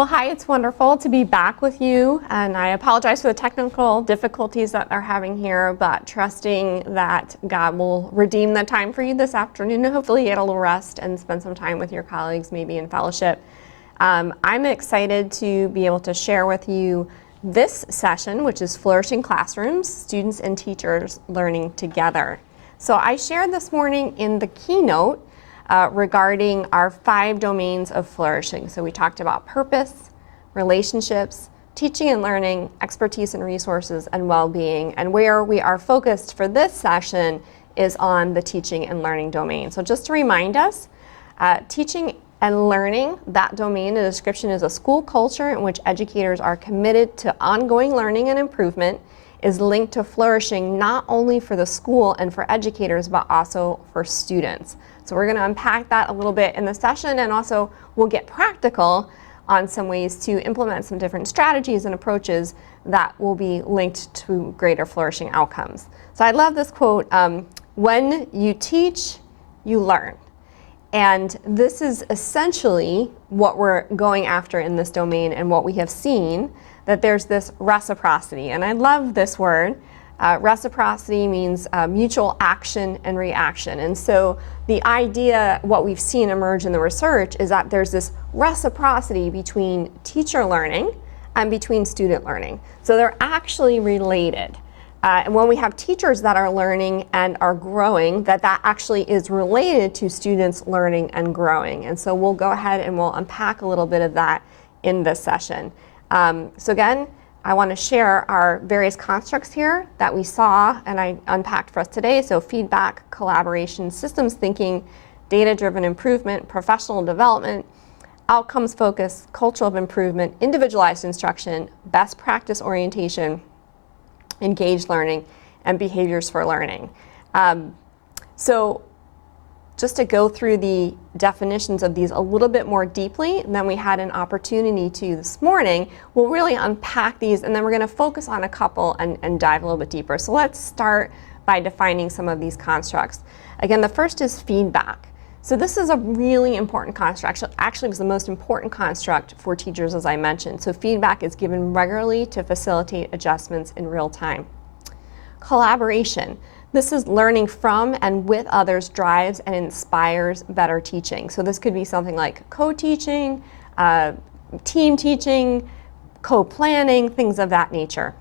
Well, hi, it's wonderful to be back with you, and I apologize for the technical difficulties that they're having here, but trusting that God will redeem the time for you this afternoon and hopefully get a little rest and spend some time with your colleagues, maybe in fellowship. I'm excited to be able to share with you this session, which is Flourishing Classrooms, Students and Teachers Learning Together. So I shared this morning in the keynote regarding our 5 domains of flourishing. So we talked about purpose, relationships, teaching and learning, expertise and resources, and well-being. And where we are focused for this session is on the teaching and learning domain. So just to remind us, teaching and learning, that domain, the description is a school culture in which educators are committed to ongoing learning and improvement, is linked to flourishing not only for the school and for educators, but also for students. So we're going to unpack that a little bit in the session, and also we'll get practical on some ways to implement some different strategies and approaches that will be linked to greater flourishing outcomes. So I love this quote, when you teach, you learn. And this is essentially what we're going after in this domain, and what we have seen, that there's this reciprocity. And I love this word. Reciprocity means mutual action and reaction. And so the idea, what we've seen emerge in the research, is that there's this reciprocity between teacher learning and between student learning. So they're actually related. And when we have teachers that are learning and are growing, that actually is related to students learning and growing. And so we'll go ahead and we'll unpack a little bit of that in this session. So again, I want to share our various constructs here that we saw and I unpacked for us today. So feedback, collaboration, systems thinking, data-driven improvement, professional development, outcomes focus, culture of improvement, individualized instruction, best practice orientation, engaged learning, and behaviors for learning. So just to go through the definitions of these a little bit more deeply than we had an opportunity to this morning, we'll really unpack these, and then we're going to focus on a couple and dive a little bit deeper. So let's start by defining some of these constructs. Again, the first is feedback. So this is a really important construct. Actually, it was the most important construct for teachers, as I mentioned. So feedback is given regularly to facilitate adjustments in real time. Collaboration. This is learning from and with others drives and inspires better teaching. So this could be something like co-teaching, team teaching, co-planning, things of that nature.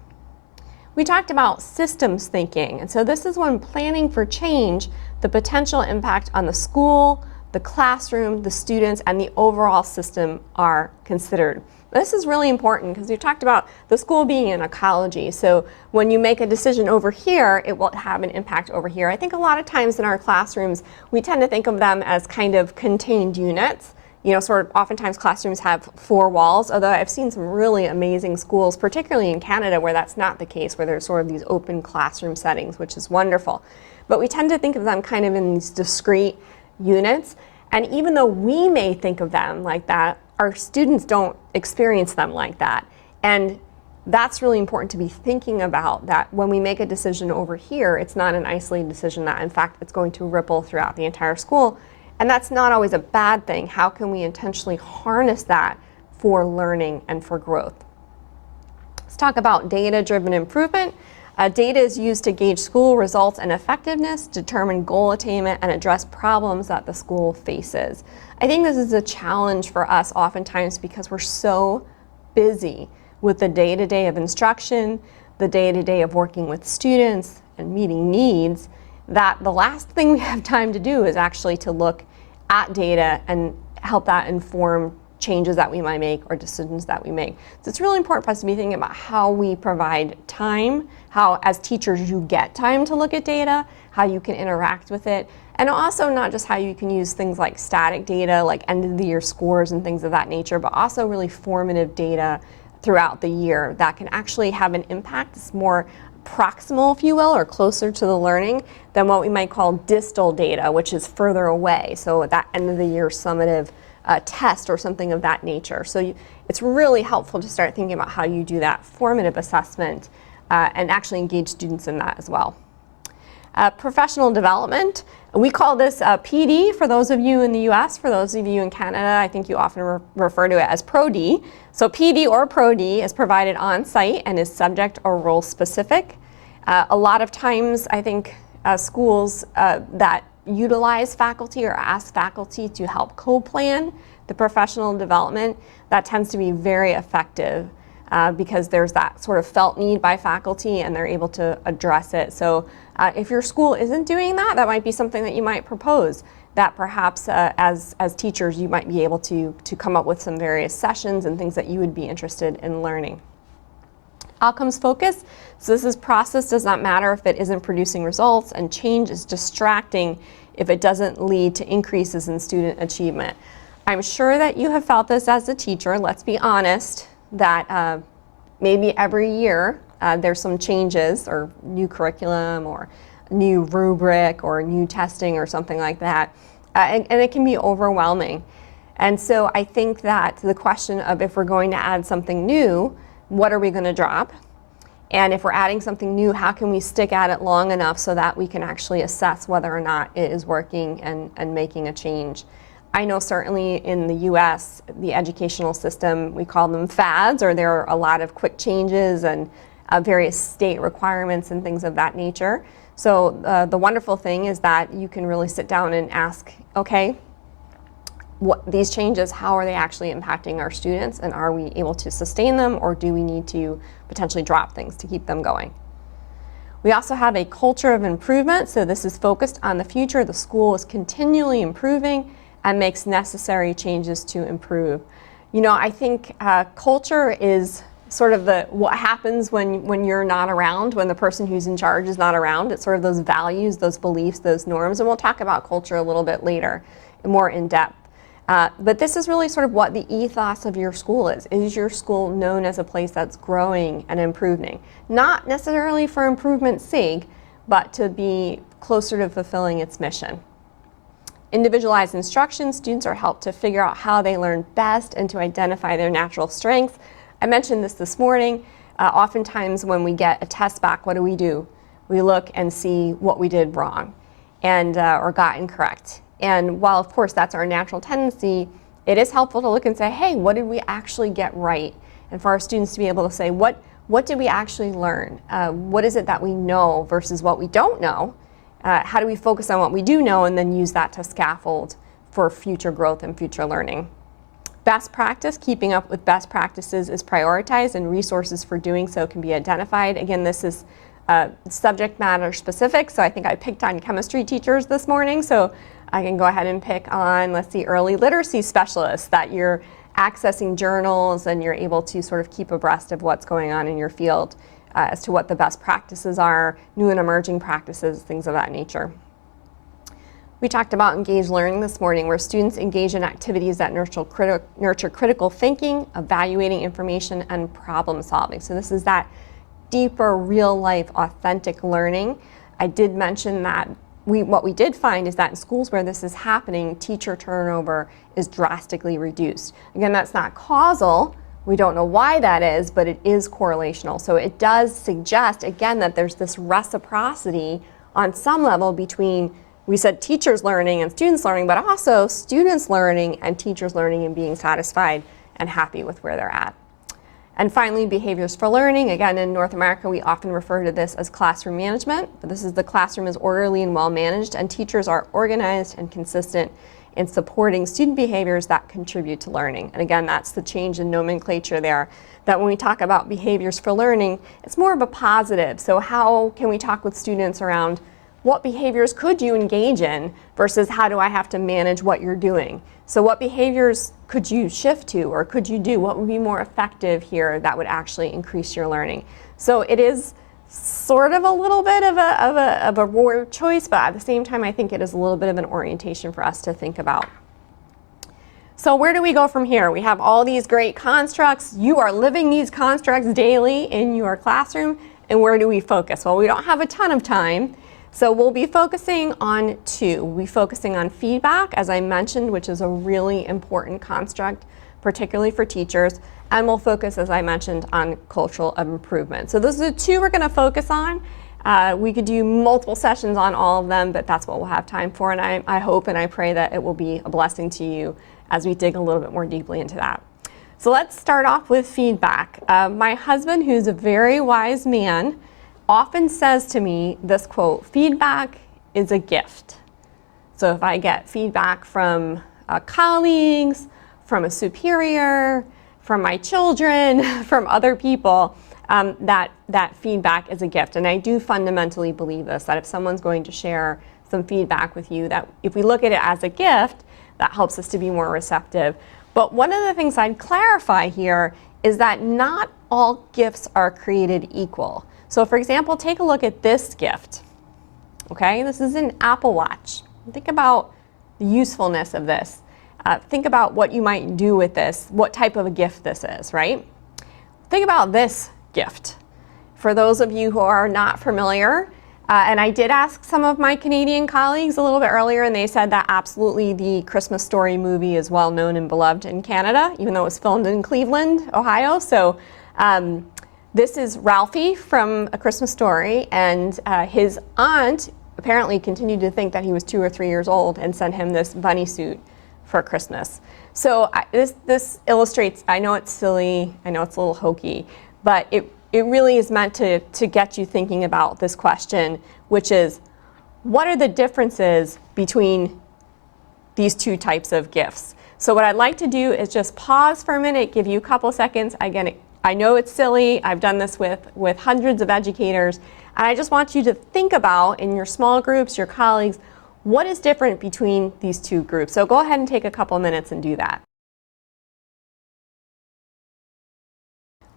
We talked about systems thinking, and so this is when planning for change, the potential impact on the school, the classroom, the students, and the overall system are considered. This is really important because we've talked about the school being an ecology. So when you make a decision over here, it will have an impact over here. I think a lot of times in our classrooms, we tend to think of them as kind of contained units. You know, sort of oftentimes classrooms have 4 walls, although I've seen some really amazing schools, particularly in Canada, where that's not the case, where there's sort of these open classroom settings, which is wonderful. But we tend to think of them kind of in these discrete units. And even though we may think of them like that, our students don't experience them like that. And that's really important to be thinking about, that when we make a decision over here, it's not an isolated decision, that in fact it's going to ripple throughout the entire school. And that's not always a bad thing. How can we intentionally harness that for learning and for growth? Let's talk about data-driven improvement. Data is used to gauge school results and effectiveness, determine goal attainment, and address problems that the school faces. I think this is a challenge for us oftentimes because we're so busy with the day-to-day of instruction, the day-to-day of working with students and meeting needs, that the last thing we have time to do is actually to look at data and help that inform changes that we might make or decisions that we make. So it's really important for us to be thinking about how we provide time, how as teachers you get time to look at data, how you can interact with it, and also not just how you can use things like static data, like end of the year scores and things of that nature, but also really formative data throughout the year that can actually have an impact. It's more proximal, if you will, or closer to the learning than what we might call distal data, which is further away. So that end of the year summative test or something of that nature. So it's really helpful to start thinking about how you do that formative assessment and actually engage students in that as well. Professional development. We call this PD for those of you in the US. For those of you in Canada, I think you often refer to it as Pro-D. So PD or Pro-D is provided on site and is subject or role specific. A lot of times, I think schools that utilize faculty or ask faculty to help co-plan the professional development, that tends to be very effective because there's that sort of felt need by faculty and they're able to address it. So if your school isn't doing that, that might be something that you might propose, that perhaps as teachers you might be able to come up with some various sessions and things that you would be interested in learning. Outcomes focus. So this is process does not matter if it isn't producing results, and change is distracting if it doesn't lead to increases in student achievement. I'm sure that you have felt this as a teacher. Let's be honest that maybe every year there's some changes or new curriculum or new rubric or new testing or something like that, and it can be overwhelming. And so I think that the question of if we're going to add something new, what are we going to drop? And if we're adding something new, how can we stick at it long enough so that we can actually assess whether or not it is working and making a change? I know certainly in the US, the educational system, we call them fads, or there are a lot of quick changes and various state requirements and things of that nature. So the wonderful thing is that you can really sit down and ask, okay, what these changes, how are they actually impacting our students, and are we able to sustain them, or do we need to potentially drop things to keep them going? We also have a culture of improvement, so this is focused on the future. The school is continually improving and makes necessary changes to improve. You know, I think culture is sort of what happens when you're not around, when the person who's in charge is not around. It's sort of those values, those beliefs, those norms, and we'll talk about culture a little bit later, more in depth. But this is really sort of what the ethos of your school is. Is your school known as a place that's growing and improving? Not necessarily for improvement's sake, but to be closer to fulfilling its mission. Individualized instruction, students are helped to figure out how they learn best and to identify their natural strengths. I mentioned this morning. Oftentimes when we get a test back, what do? We look and see what we did wrong and or got incorrect. And while of course that's our natural tendency, it is helpful to look and say, hey, what did we actually get right? And for our students to be able to say, what did we actually learn? What is it that we know versus what we don't know? How do we focus on what we do know and then use that to scaffold for future growth and future learning? Best practice, keeping up with best practices is prioritized and resources for doing so can be identified. Again, this is subject matter specific, so I think I picked on chemistry teachers this morning, so I can go ahead and pick on, let's see, early literacy specialists, that you're accessing journals and you're able to sort of keep abreast of what's going on in your field as to what the best practices are, new and emerging practices, things of that nature. We talked about engaged learning this morning, where students engage in activities that nurture critical thinking, evaluating information, and problem solving. So this is that deeper, real-life, authentic learning. I did mention that what we did find is that in schools where this is happening, teacher turnover is drastically reduced. Again, that's not causal. We don't know why that is, but it is correlational. So it does suggest, again, that there's this reciprocity on some level between, we said teachers learning and students learning, but also students learning and teachers learning and being satisfied and happy with where they're at. And finally, behaviors for learning. Again, in North America, we often refer to this as classroom management, but this is the classroom is orderly and well managed, and teachers are organized and consistent in supporting student behaviors that contribute to learning. And again, that's the change in nomenclature there, that when we talk about behaviors for learning, it's more of a positive. So how can we talk with students around what behaviors could you engage in versus how do I have to manage what you're doing? So what behaviors could you shift to or could you do? What would be more effective here that would actually increase your learning? So it is sort of a little bit of a word choice, but at the same time, I think it is a little bit of an orientation for us to think about. So where do we go from here? We have all these great constructs. You are living these constructs daily in your classroom, and where do we focus? Well, we don't have a ton of time, so we'll be focusing on two. We'll be focusing on feedback, as I mentioned, which is a really important construct, particularly for teachers, and we'll focus, as I mentioned, on cultural improvement. So those are the two we're going to focus on, We could do multiple sessions on all of them, but that's what we'll have time for. And I hope and I pray that it will be a blessing to you as we dig a little bit more deeply into that. So let's start off with feedback. My husband, who's a very wise man, often says to me this quote, "Feedback is a gift." So if I get feedback from colleagues, from a superior, from my children, from other people, that feedback is a gift. And I do fundamentally believe this, that if someone's going to share some feedback with you, that if we look at it as a gift, that helps us to be more receptive. But one of the things I'd clarify here is that not all gifts are created equal. So for example, take a look at this gift. Okay, this is an Apple Watch. Think about the usefulness of this. Think about what you might do with this, what type of a gift this is, right? Think about this gift. For those of you who are not familiar, and I did ask some of my Canadian colleagues a little bit earlier, and they said that absolutely the Christmas Story movie is well known and beloved in Canada, even though it was filmed in Cleveland, Ohio. So this is Ralphie from A Christmas Story, and his aunt apparently continued to think that he was 2 or 3 years old and sent him this bunny suit for Christmas. So this illustrates, I know it's silly, I know it's a little hokey, but it really is meant to get you thinking about this question, which is, what are the differences between these two types of gifts? So what I'd like to do is just pause for a minute, give you a couple seconds. Again, I know it's silly, I've done this with hundreds of educators, and I just want you to think about, in your small groups, your colleagues, what is different between these two groups? So go ahead and take a couple minutes and do that.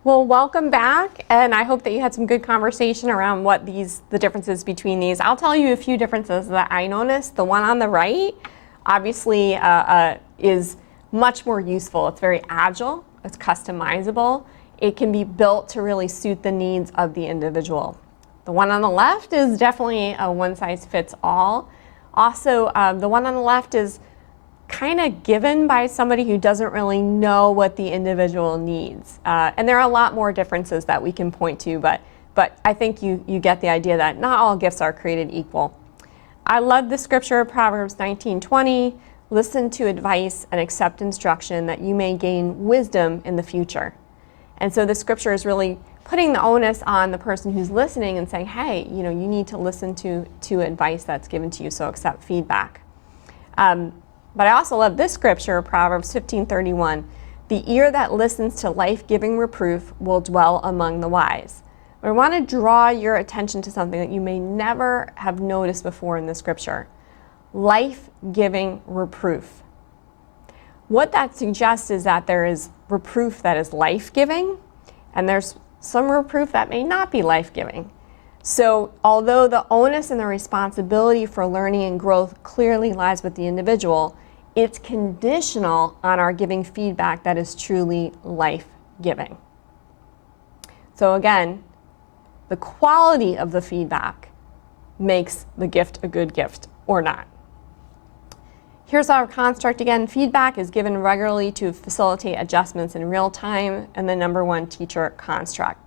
Well, welcome back, and I hope that you had some good conversation around what the differences between these. I'll tell you a few differences that I noticed. The one on the right, obviously, is much more useful. It's very agile, it's customizable, it can be built to really suit the needs of the individual. The one on the left is definitely a one-size-fits-all. Also, the one on the left is kind of given by somebody who doesn't really know what the individual needs. And there are a lot more differences that we can point to, but I think you get the idea that not all gifts are created equal. I love the scripture, Proverbs 19:20, "Listen to advice and accept instruction that you may gain wisdom in the future." And so the scripture is really putting the onus on the person who's listening and saying, hey, you need to listen to advice that's given to you, so accept feedback. But I also love this scripture, Proverbs 15:31. "The ear that listens to life-giving reproof will dwell among the wise." But I want to draw your attention to something that you may never have noticed before in the scripture. Life-giving reproof. What that suggests is that there is reproof that is life-giving, and there's some reproof that may not be life-giving. So although the onus and the responsibility for learning and growth clearly lies with the individual, it's conditional on our giving feedback that is truly life-giving. So again, the quality of the feedback makes the gift a good gift or not. Here's our construct again. Feedback is given regularly to facilitate adjustments in real time, and the number one teacher construct.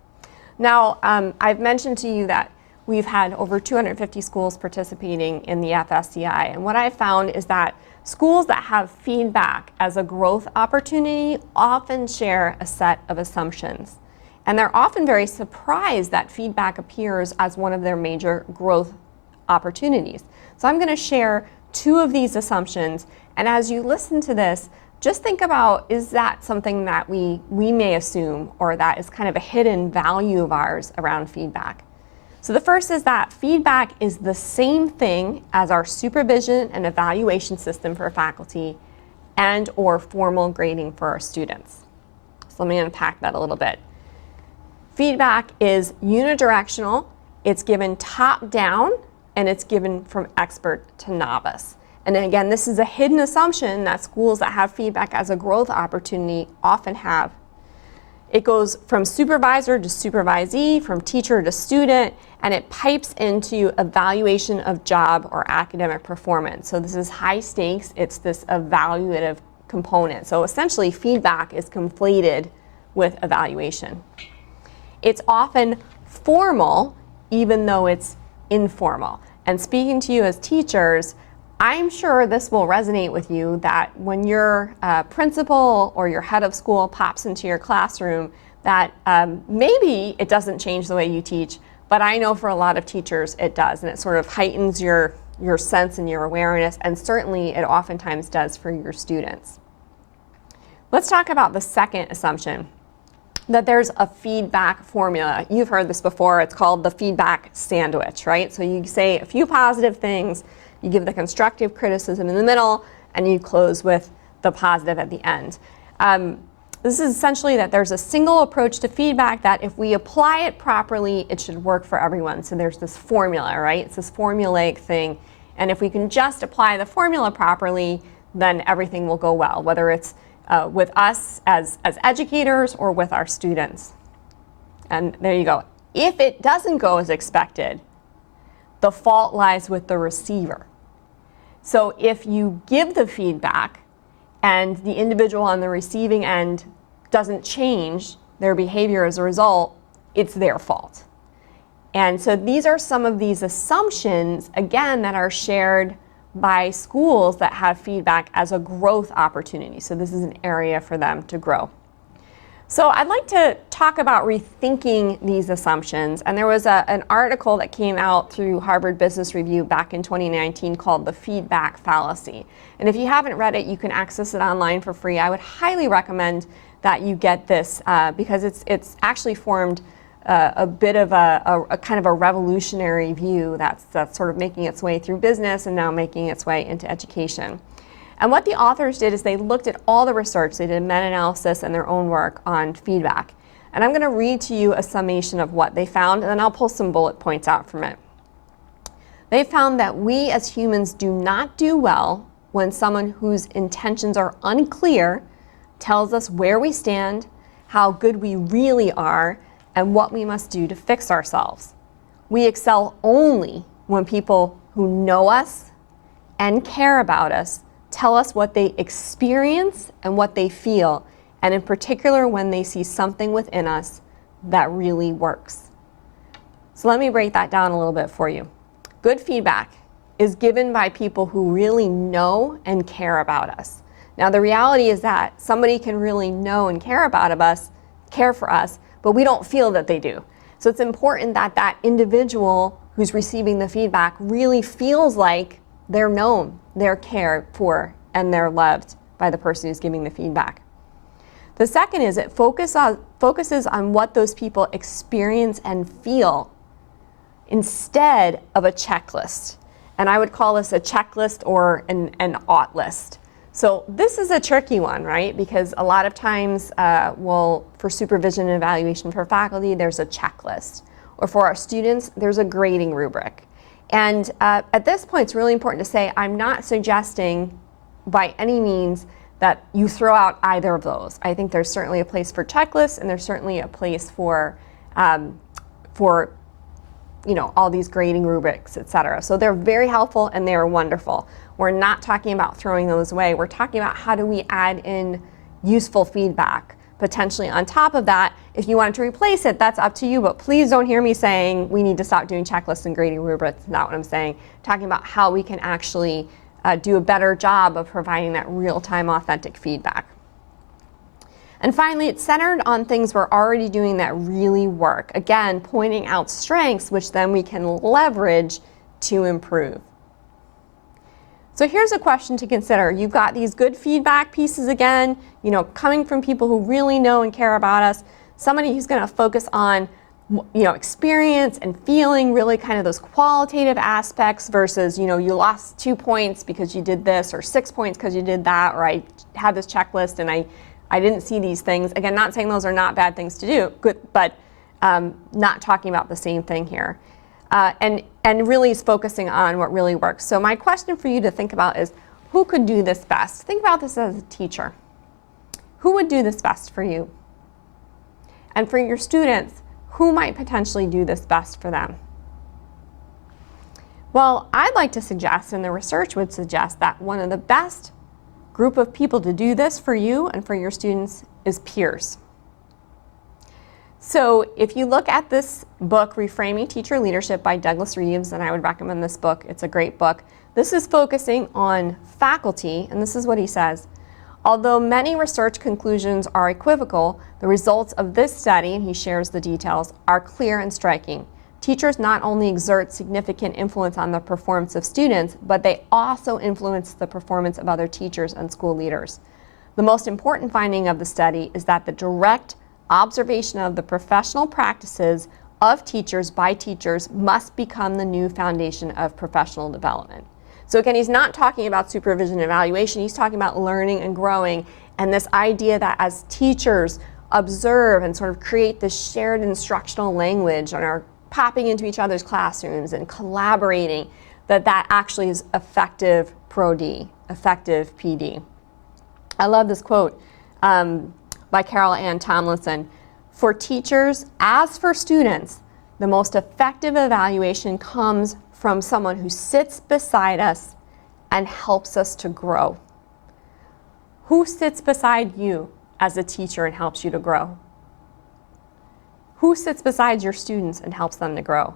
Now, I've mentioned to you that we've had over 250 schools participating in the FSCI, and what I've found is that schools that have feedback as a growth opportunity often share a set of assumptions. And they're often very surprised that feedback appears as one of their major growth opportunities. So I'm going to share 2 of these assumptions, and as you listen to this, just think about, is that something that we may assume, or that is kind of a hidden value of ours around feedback? So the first is that feedback is the same thing as our supervision and evaluation system for faculty and or formal grading for our students. So let me unpack that a little bit. Feedback is unidirectional, it's given top down, and it's given from expert to novice. And again, this is a hidden assumption that schools that have feedback as a growth opportunity often have. It goes from supervisor to supervisee, from teacher to student, and it pipes into evaluation of job or academic performance. So this is high stakes, it's this evaluative component. So essentially, feedback is conflated with evaluation. It's often formal even though it's informal. And speaking to you as teachers, I'm sure this will resonate with you that when your principal or your head of school pops into your classroom, that maybe it doesn't change the way you teach, but I know for a lot of teachers it does, and it sort of heightens your sense and your awareness, and certainly it oftentimes does for your students. Let's talk about the second assumption, that there's a feedback formula. You've heard this before. It's called the feedback sandwich, right? So you say a few positive things, you give the constructive criticism in the middle, and you close with the positive at the end. This is essentially that there's a single approach to feedback that if we apply it properly, it should work for everyone. So there's this formula, right? It's this formulaic thing. And if we can just apply the formula properly, then everything will go well, whether it's with us as educators or with our students. And there you go. If it doesn't go as expected, the fault lies with the receiver. So if you give the feedback and the individual on the receiving end doesn't change their behavior as a result, it's their fault. And so these are some of these assumptions, again, that are shared by schools that have feedback as a growth opportunity. So this is an area for them to grow. So I'd like to talk about rethinking these assumptions. And there was an article that came out through Harvard Business Review back in 2019 called The Feedback Fallacy. And if you haven't read it, you can access it online for free. I would highly recommend that you get this because it's actually formed a bit of a kind of a revolutionary view that's sort of making its way through business and now making its way into education. And what the authors did is they looked at all the research. They did a meta-analysis and their own work on feedback. And I'm going to read to you a summation of what they found, and then I'll pull some bullet points out from it. They found that we as humans do not do well when someone whose intentions are unclear tells us where we stand, how good we really are, and what we must do to fix ourselves. We excel only when people who know us and care about us tell us what they experience and what they feel, and in particular when they see something within us that really works. So let me break that down a little bit for you. Good feedback is given by people who really know and care about us. Now the reality is that somebody can really know and care for us, but we don't feel that they do. So it's important that that individual who's receiving the feedback really feels like they're known, they're cared for, and they're loved by the person who's giving the feedback. The second is it focuses on what those people experience and feel instead of a checklist. And I would call this a checklist or an ought list. So this is a tricky one, right? Because a lot of times, for supervision and evaluation for faculty, there's a checklist. Or for our students, there's a grading rubric. And at this point, it's really important to say, I'm not suggesting by any means that you throw out either of those. I think there's certainly a place for checklists, and there's certainly a place for all these grading rubrics, et cetera. So they're very helpful and they're wonderful. We're not talking about throwing those away. We're talking about how do we add in useful feedback potentially on top of that. If you wanted to replace it, that's up to you, but please don't hear me saying we need to stop doing checklists and grading rubrics. That's not what I'm saying. I'm talking about how we can actually do a better job of providing that real-time authentic feedback. And finally, it's centered on things we're already doing that really work. Again, pointing out strengths, which then we can leverage to improve. So here's a question to consider. You've got these good feedback pieces again, coming from people who really know and care about us, somebody who's going to focus on experience and feeling, really kind of those qualitative aspects versus, you lost 2 points because you did this, or 6 points because you did that, or I had this checklist and I didn't see these things. Again, not saying those are not bad things to do, good, but not talking about the same thing here. And really is focusing on what really works. So my question for you to think about is, who could do this best? Think about this as a teacher. Who would do this best for you? And for your students, who might potentially do this best for them? Well, I'd like to suggest, and the research would suggest, that one of the best group of people to do this for you and for your students is peers. So if you look at this book, Reframing Teacher Leadership by Douglas Reeves, and I would recommend this book, it's a great book. This is focusing on faculty, and this is what he says. Although many research conclusions are equivocal, the results of this study, and he shares the details, are clear and striking. Teachers not only exert significant influence on the performance of students, but they also influence the performance of other teachers and school leaders. The most important finding of the study is that the direct observation of the professional practices of teachers by teachers must become the new foundation of professional development. So again, he's not talking about supervision and evaluation, he's talking about learning and growing, and this idea that as teachers observe and sort of create this shared instructional language and are popping into each other's classrooms and collaborating, that actually is effective Pro-D, effective PD. I love this quote by Carol Ann Tomlinson. For teachers, as for students, the most effective evaluation comes from someone who sits beside us and helps us to grow. Who sits beside you as a teacher and helps you to grow? Who sits beside your students and helps them to grow?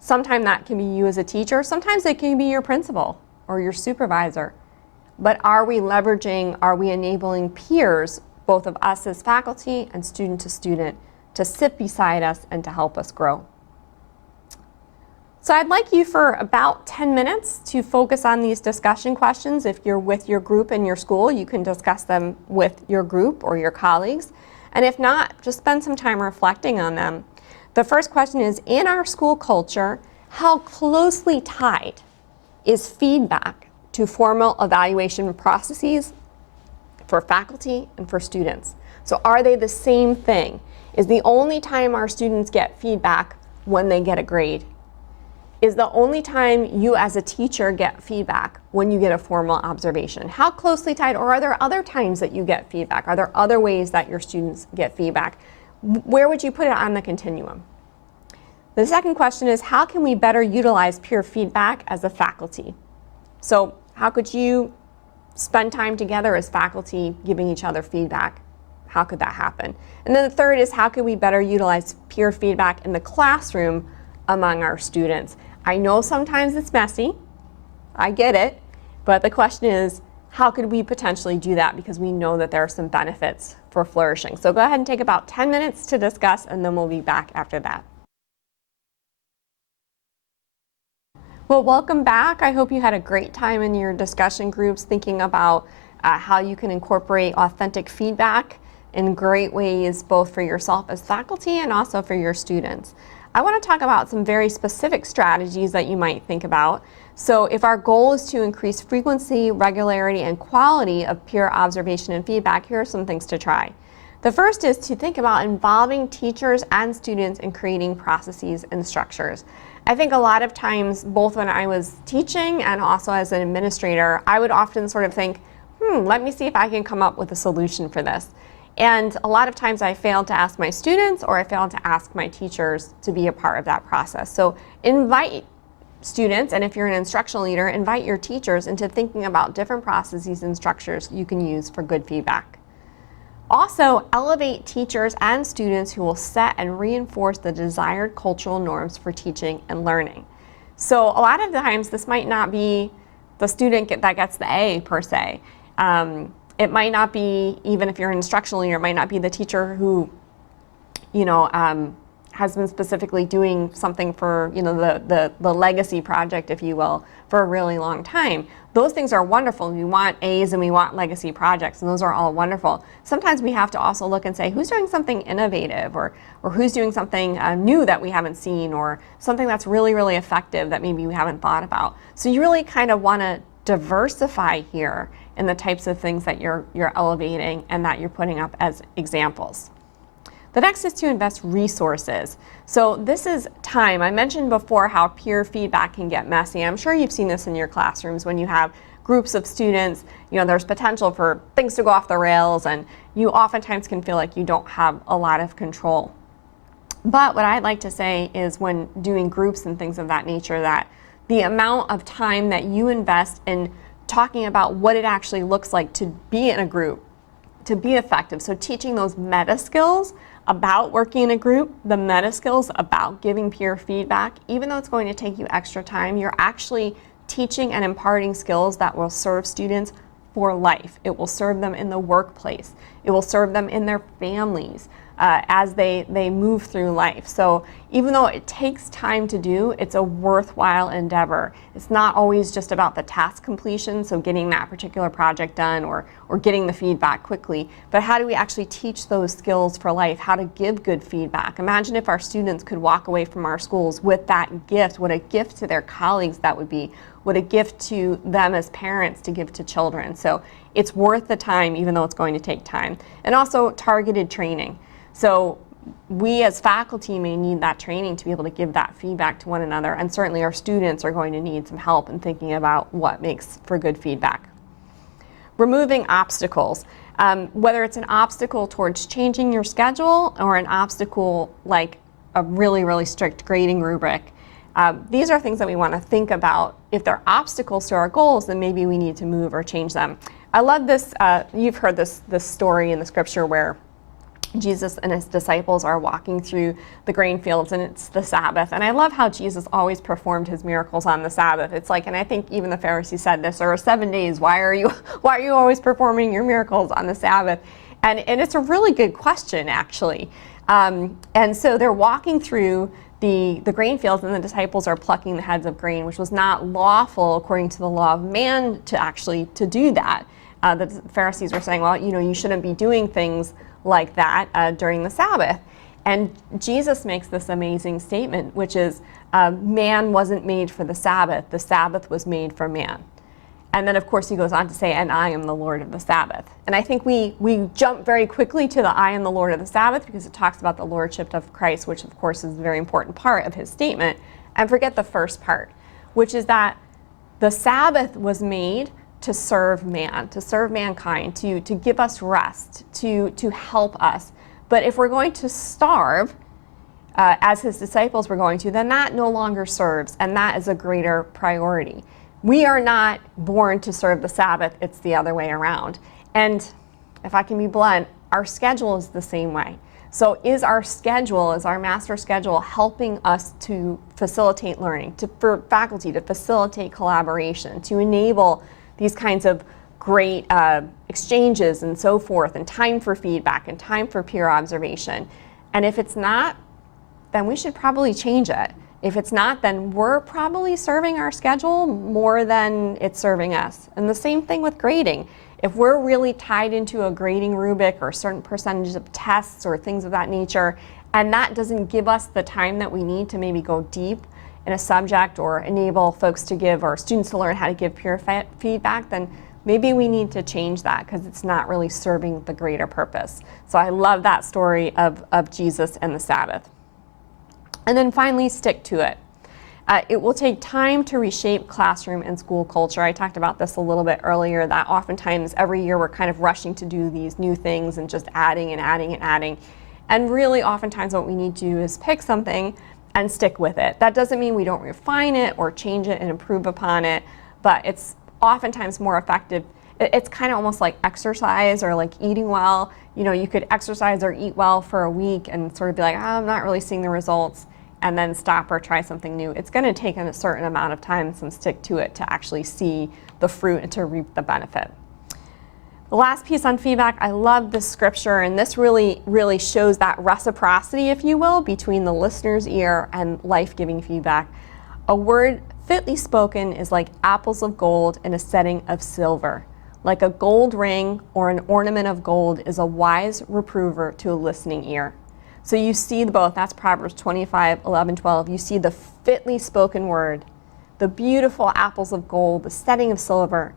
Sometimes that can be you as a teacher, sometimes it can be your principal or your supervisor. But are we leveraging, are we enabling peers, both of us as faculty and student to student, to sit beside us and to help us grow? So I'd like you for about 10 minutes to focus on these discussion questions. If you're with your group in your school, you can discuss them with your group or your colleagues. And if not, just spend some time reflecting on them. The first question is, in our school culture, how closely tied is feedback to formal evaluation processes for faculty and for students? So are they the same thing? Is the only time our students get feedback when they get a grade? Is the only time you as a teacher get feedback when you get a formal observation? How closely tied, or are there other times that you get feedback? Are there other ways that your students get feedback? Where would you put it on the continuum? The second question is, how can we better utilize peer feedback as a faculty? So how could you spend time together as faculty giving each other feedback? How could that happen? And then the third is, how can we better utilize peer feedback in the classroom among our students? I know sometimes it's messy, I get it, but the question is, how could we potentially do that? Because we know that there are some benefits for flourishing. So go ahead and take about 10 minutes to discuss, and then we'll be back after that. Well, welcome back. I hope you had a great time in your discussion groups thinking about how you can incorporate authentic feedback in great ways, both for yourself as faculty and also for your students. I want to talk about some very specific strategies that you might think about. So if our goal is to increase frequency, regularity, and quality of peer observation and feedback, here are some things to try. The first is to think about involving teachers and students in creating processes and structures. I think a lot of times, both when I was teaching and also as an administrator, I would often sort of think, let me see if I can come up with a solution for this. And a lot of times I failed to ask my students, or I failed to ask my teachers to be a part of that process. So invite students, and if you're an instructional leader, invite your teachers into thinking about different processes and structures you can use for good feedback. Also, elevate teachers and students who will set and reinforce the desired cultural norms for teaching and learning. So a lot of the times this might not be the student that gets the A per se. It might not be, even if you're an instructional leader, it might not be the teacher who, has been specifically doing something for, the legacy project, if you will, for a really long time. Those things are wonderful. We want A's and we want legacy projects, and those are all wonderful. Sometimes we have to also look and say, who's doing something innovative, or who's doing something new that we haven't seen, or something that's really, really effective that maybe we haven't thought about. So you really kind of want to diversify here in the types of things that you're elevating and that you're putting up as examples. The next is to invest resources. So this is time. I mentioned before how peer feedback can get messy. I'm sure you've seen this in your classrooms when you have groups of students. There's potential for things to go off the rails, and you oftentimes can feel like you don't have a lot of control. But what I'd like to say is, when doing groups and things of that nature, that the amount of time that you invest in talking about what it actually looks like to be in a group, to be effective. So teaching those meta skills about working in a group, the meta skills about giving peer feedback, even though it's going to take you extra time, you're actually teaching and imparting skills that will serve students for life. It will serve them in the workplace. It will serve them in their families as they move through life. So even though it takes time to do, it's a worthwhile endeavor. It's not always just about the task completion, so getting that particular project done or getting the feedback quickly, but how do we actually teach those skills for life, how to give good feedback. Imagine if our students could walk away from our schools with that gift, what a gift to their colleagues that would be, what a gift to them as parents to give to children. So it's worth the time, even though it's going to take time. And also targeted training. So we as faculty may need that training to be able to give that feedback to one another, and certainly our students are going to need some help in thinking about what makes for good feedback. Removing obstacles, whether it's an obstacle towards changing your schedule or an obstacle like a really, really strict grading rubric. These are things that we want to think about. If they're obstacles to our goals, then maybe we need to move or change them. I love this, you've heard this story in the scripture where Jesus and his disciples are walking through the grain fields, and it's the Sabbath. And I love how Jesus always performed his miracles on the Sabbath. It's like, and I think even the Pharisees said this, there are 7 days, why are you always performing your miracles on the Sabbath? And it's a really good question, actually. And so they're walking through the grain fields, and the disciples are plucking the heads of grain, which was not lawful according to the law of man to do that. The Pharisees were saying, well, you shouldn't be doing things like that during the Sabbath. And Jesus makes this amazing statement, which is man wasn't made for the Sabbath was made for man. And then of course he goes on to say, and I am the Lord of the Sabbath. And I think we jump very quickly to the I am the Lord of the Sabbath because it talks about the lordship of Christ, which of course is a very important part of his statement, and forget the first part, which is that the Sabbath was made to serve man, to serve mankind, to give us rest, to help us. But if we're going to starve, as his disciples were going to, then that no longer serves, and that is a greater priority. We are not born to serve the Sabbath, it's the other way around. And if I can be blunt, our schedule is the same way. So is our master schedule helping us to facilitate learning, for faculty to facilitate collaboration, to enable these kinds of great exchanges and so forth, and time for feedback and time for peer observation? And if it's not, then we should probably change it. If it's not, then we're probably serving our schedule more than it's serving us. And the same thing with grading. If we're really tied into a grading rubric or a certain percentage of tests or things of that nature, and that doesn't give us the time that we need to maybe go deep in a subject or enable folks to give, or students to learn how to give peer feedback, then maybe we need to change that because it's not really serving the greater purpose. So I love that story of Jesus and the Sabbath. And then finally, stick to it. It will take time to reshape classroom and school culture. I talked about this a little bit earlier, that oftentimes every year we're kind of rushing to do these new things and just adding and adding and adding. And really oftentimes what we need to do is pick something and stick with it. That doesn't mean we don't refine it or change it and improve upon it, but it's oftentimes more effective. It's kind of almost like exercise or like eating well. You could exercise or eat well for a week and sort of be like, I'm not really seeing the results, and then stop or try something new. It's going to take a certain amount of time, some stick to it, to actually see the fruit and to reap the benefit. The last piece on feedback, I love this scripture, and this really, really shows that reciprocity, if you will, between the listener's ear and life-giving feedback. A word fitly spoken is like apples of gold in a setting of silver. Like a gold ring or an ornament of gold is a wise reprover to a listening ear. So you see both, that's Proverbs 25, 11, 12. You see the fitly spoken word, the beautiful apples of gold, the setting of silver,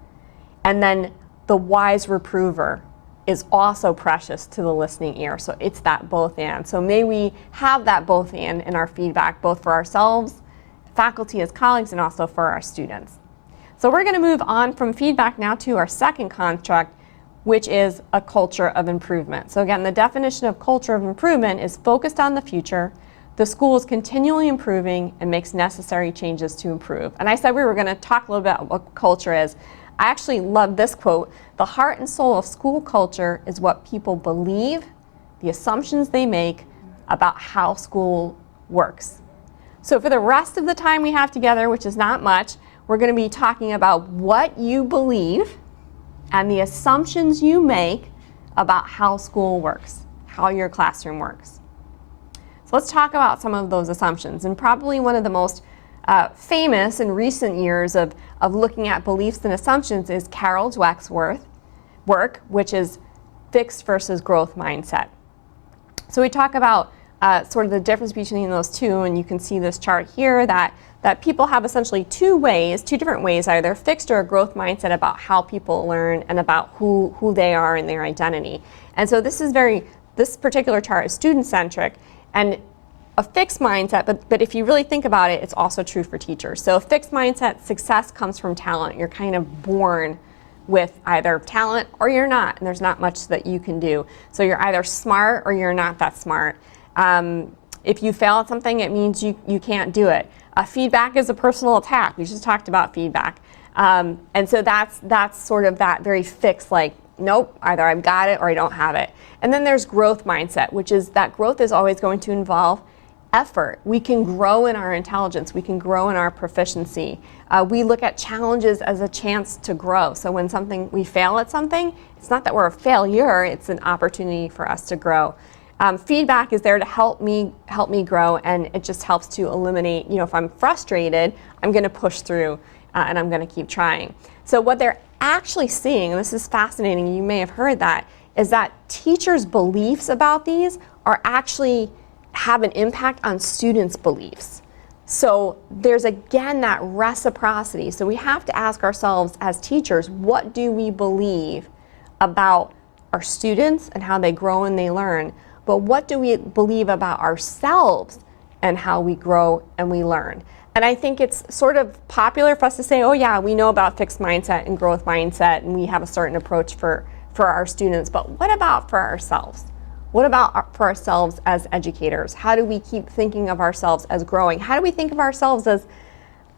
and then the wise reprover is also precious to the listening ear. So it's that both and. So may we have that both and in our feedback, both for ourselves, faculty as colleagues, and also for our students. So we're going to move on from feedback now to our second construct, which is a culture of improvement. So again, the definition of culture of improvement is focused on the future. The school is continually improving and makes necessary changes to improve. And I said we were going to talk a little bit about what culture is. I actually love this quote. The heart and soul of school culture is what people believe, the assumptions they make about how school works. So for the rest of the time we have together, which is not much, we're going to be talking about what you believe and the assumptions you make about how school works, how your classroom works. So let's talk about some of those assumptions. And probably one of the most famous in recent years of looking at beliefs and assumptions is Carol Dweck's work, which is fixed versus growth mindset. So we talk about sort of the difference between those two, and you can see this chart here that people have essentially two different ways, either fixed or a growth mindset about how people learn and about who they are and their identity. And so this particular chart is student-centric, and a fixed mindset, but if you really think about it, it's also true for teachers. So a fixed mindset, success comes from talent. You're kind of born with either talent or you're not, and there's not much that you can do. So you're either smart or you're not that smart. If you fail at something, it means you can't do it. Feedback is a personal attack. We just talked about feedback. And so that's sort of that very fixed, like, nope, either I've got it or I don't have it. And then there's growth mindset, which is that growth is always going to involve effort. We can grow in our intelligence. We can grow in our proficiency. We look at challenges as a chance to grow. So when we fail at something, it's not that we're a failure, it's an opportunity for us to grow. Feedback is there to help me grow, and it just helps to eliminate, if I'm frustrated, I'm going to push through and I'm going to keep trying. So what they're actually seeing, and this is fascinating, you may have heard that, is that teachers' beliefs about these are actually have an impact on students' beliefs. So there's again that reciprocity. So we have to ask ourselves as teachers, what do we believe about our students and how they grow and they learn? But what do we believe about ourselves and how we grow and we learn? And I think it's sort of popular for us to say, oh yeah, we know about fixed mindset and growth mindset, and we have a certain approach for our students, but what about for ourselves? What about for ourselves as educators? How do we keep thinking of ourselves as growing? How do we think of ourselves as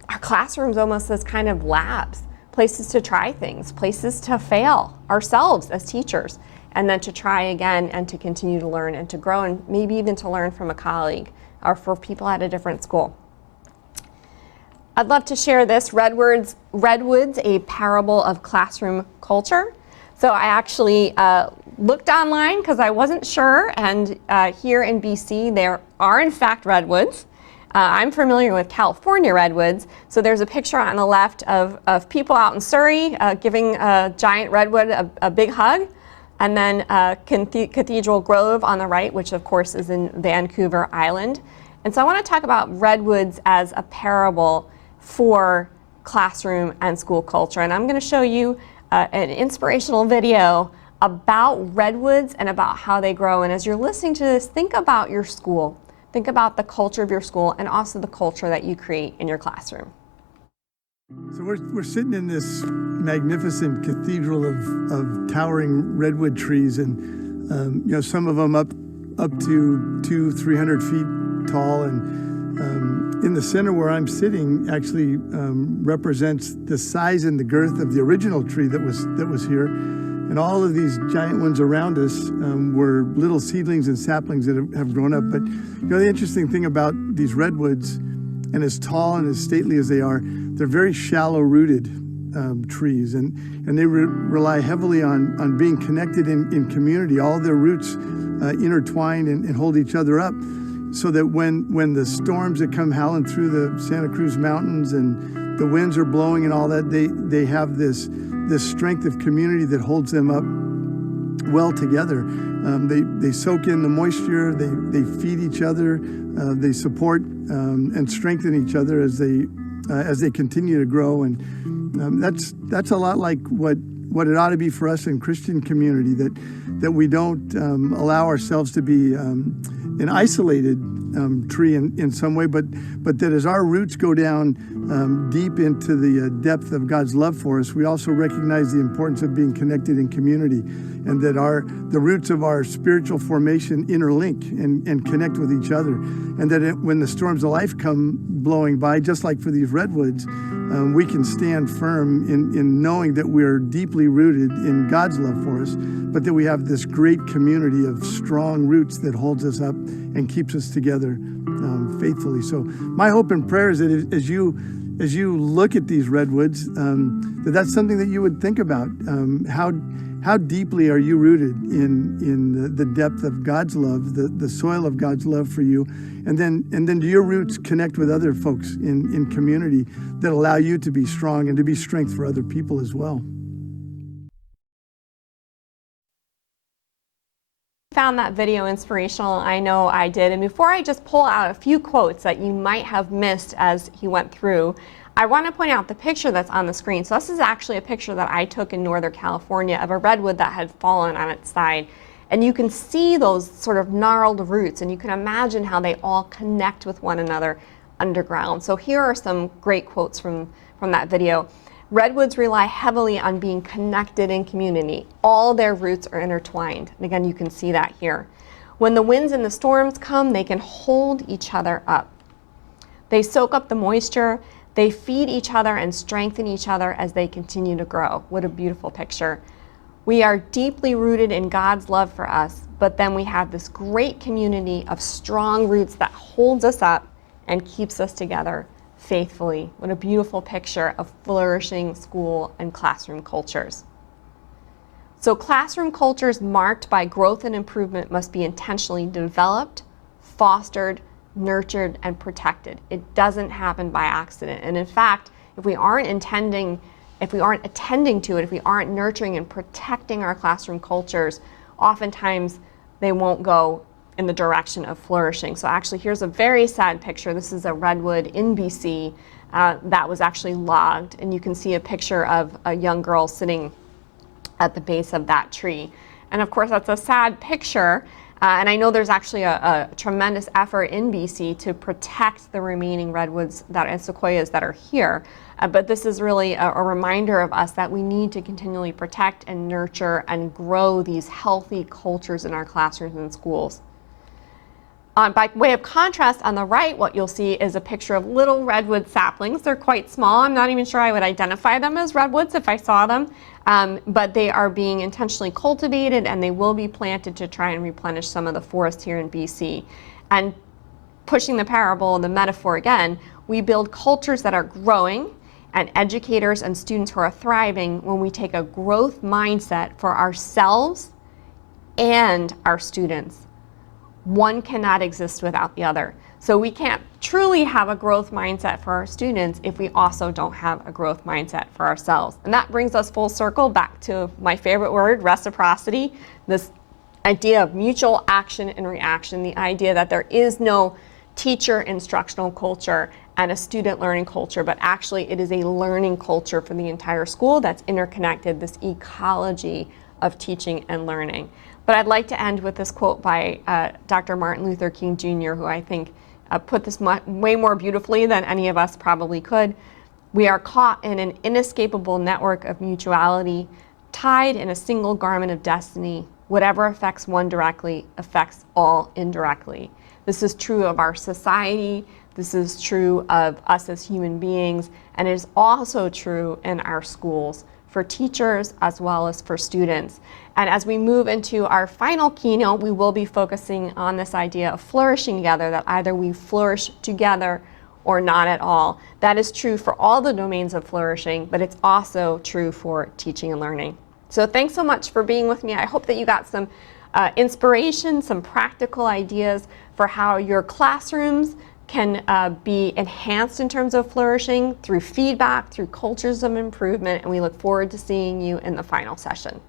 our classrooms almost as kind of labs, places to try things, places to fail ourselves as teachers, and then to try again and to continue to learn and to grow, and maybe even to learn from a colleague or for people at a different school. I'd love to share this, Redwoods, A Parable of Classroom Culture. So I actually looked online because I wasn't sure, and here in BC there are in fact redwoods. I'm familiar with California redwoods, so there's a picture on the left of people out in Surrey giving a giant redwood a big hug, and then Cathedral Grove on the right, which of course is in Vancouver Island. And so I want to talk about redwoods as a parable for classroom and school culture, and I'm going to show you an inspirational video about redwoods and about how they grow. And as you're listening to this, think about your school. Think about the culture of your school and also the culture that you create in your classroom. So we're sitting in this magnificent cathedral of towering redwood trees, and some of them up to 200-300 feet tall, and in the center where I'm sitting actually represents the size and the girth of the original tree that was here. And all of these giant ones around us were little seedlings and saplings that have grown up. But the interesting thing about these redwoods, and as tall and as stately as they are, they're very shallow-rooted trees, and they rely heavily on being connected in community. All their roots intertwine and hold each other up, so that when the storms that come howling through the Santa Cruz Mountains and the winds are blowing and all that, they have this strength of community that holds them up well together. They soak in the moisture, they feed each other, they support and strengthen each other as they continue to grow. And that's a lot like what it ought to be for us in Christian community, that we don't allow ourselves to be an isolated tree in some way, but that as our roots go down deep into the depth of God's love for us, we also recognize the importance of being connected in community, and that the roots of our spiritual formation interlink and connect with each other, and that when the storms of life come blowing by, just like for these redwoods, we can stand firm in knowing that we're deeply rooted in God's love for us, but that we have this great community of strong roots that holds us up and keeps us together faithfully. So my hope and prayer is that as you look at these redwoods, that's something that you would think about. How deeply are you rooted in the depth of God's love, the soil of God's love for you? And then do your roots connect with other folks in community that allow you to be strong and to be strength for other people as well? Found that video inspirational. I know I did. And before I just pull out a few quotes that you might have missed as he went through, I want to point out the picture that's on the screen. So this is actually a picture that I took in Northern California of a redwood that had fallen on its side. And you can see those sort of gnarled roots, and you can imagine how they all connect with one another underground. So here are some great quotes from that video. Redwoods rely heavily on being connected in community. All their roots are intertwined. And again, you can see that here. When the winds and the storms come, they can hold each other up. They soak up the moisture. They feed each other and strengthen each other as they continue to grow. What a beautiful picture. We are deeply rooted in God's love for us, but then we have this great community of strong roots that holds us up and keeps us together faithfully. What a beautiful picture of flourishing school and classroom cultures. So classroom cultures marked by growth and improvement must be intentionally developed, fostered, nurtured, and protected. It doesn't happen by accident. And in fact, if we aren't attending to it, if we aren't nurturing and protecting our classroom cultures, oftentimes they won't go in the direction of flourishing. So actually, here's a very sad picture. This is a redwood in BC that was actually logged, and you can see a picture of a young girl sitting at the base of that tree. And of course, that's a sad picture. And I know there's actually a tremendous effort in BC to protect the remaining redwoods and sequoias that are here. But this is really a reminder of us that we need to continually protect and nurture and grow these healthy cultures in our classrooms and schools. By way of contrast, on the right, what you'll see is a picture of little redwood saplings. They're quite small. I'm not even sure I would identify them as redwoods if I saw them, but they are being intentionally cultivated, and they will be planted to try and replenish some of the forest here in BC. And pushing the parable and the metaphor again, we build cultures that are growing and educators and students who are thriving when we take a growth mindset for ourselves and our students. One cannot exist without the other. So we can't truly have a growth mindset for our students if we also don't have a growth mindset for ourselves. And that brings us full circle back to my favorite word, reciprocity, this idea of mutual action and reaction, the idea that there is no teacher instructional culture and a student learning culture, but actually it is a learning culture for the entire school that's interconnected, this ecology of teaching and learning. But I'd like to end with this quote by Dr. Martin Luther King Jr., who I think put this way more beautifully than any of us probably could. We are caught in an inescapable network of mutuality, tied in a single garment of destiny. Whatever affects one directly affects all indirectly. This is true of our society. This is true of us as human beings, and it is also true in our schools for teachers as well as for students. And as we move into our final keynote, we will be focusing on this idea of flourishing together, that either we flourish together or not at all. That is true for all the domains of flourishing, but it's also true for teaching and learning. So thanks so much for being with me. I hope that you got some inspiration, some practical ideas for how your classrooms can be enhanced in terms of flourishing through feedback, through cultures of improvement, and we look forward to seeing you in the final session.